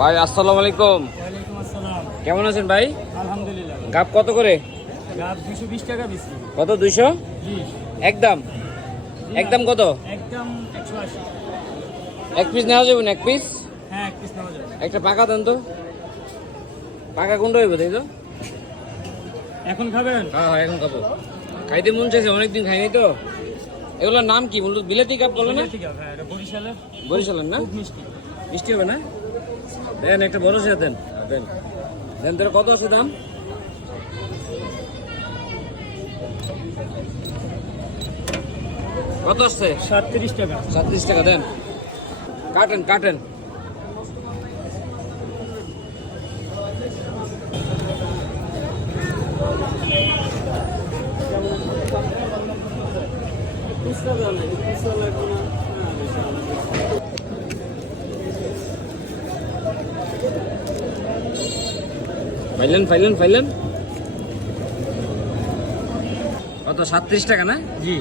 ভাই আসসালামু আলাইকুম। ওয়ালাইকুম আসসালাম। কেমন আছেন ভাই? আলহামদুলিল্লাহ। গাব কত করে? গাব 220 টাকা বিক্রি। কত? 200 20। একদম? একদম কত? একদম 180। এক পিস নেওয়া যাবে না? এক পিস? হ্যাঁ, এক পিস নেওয়া যাবে। একটা পাকা দেন তো। পাকা কোনটা হইব তাই তো? এখন খাবেন? হ্যাঁ হ্যাঁ, এখন খাবো। খাইতে মন চাইছে, অনেকদিন খাইনি তো। এগুলোর নাম কি বলতো? বিলাতি কাপ বলে না? ঠিক আছে, হ্যাঁ, এটা বরিশালের। বরিশালের না? খুব মিষ্টি। মিষ্টি হবে না? দেন একটা বড় সে দেন। দেন দেন, তোর কত আছে দাম? কত আসছে? 37 টাকা। 37 টাকা দেন। কাটেন কাটেন। ফাইলেন ফাইলেন ফাইলেন। কত? 37 টাকা না? জি।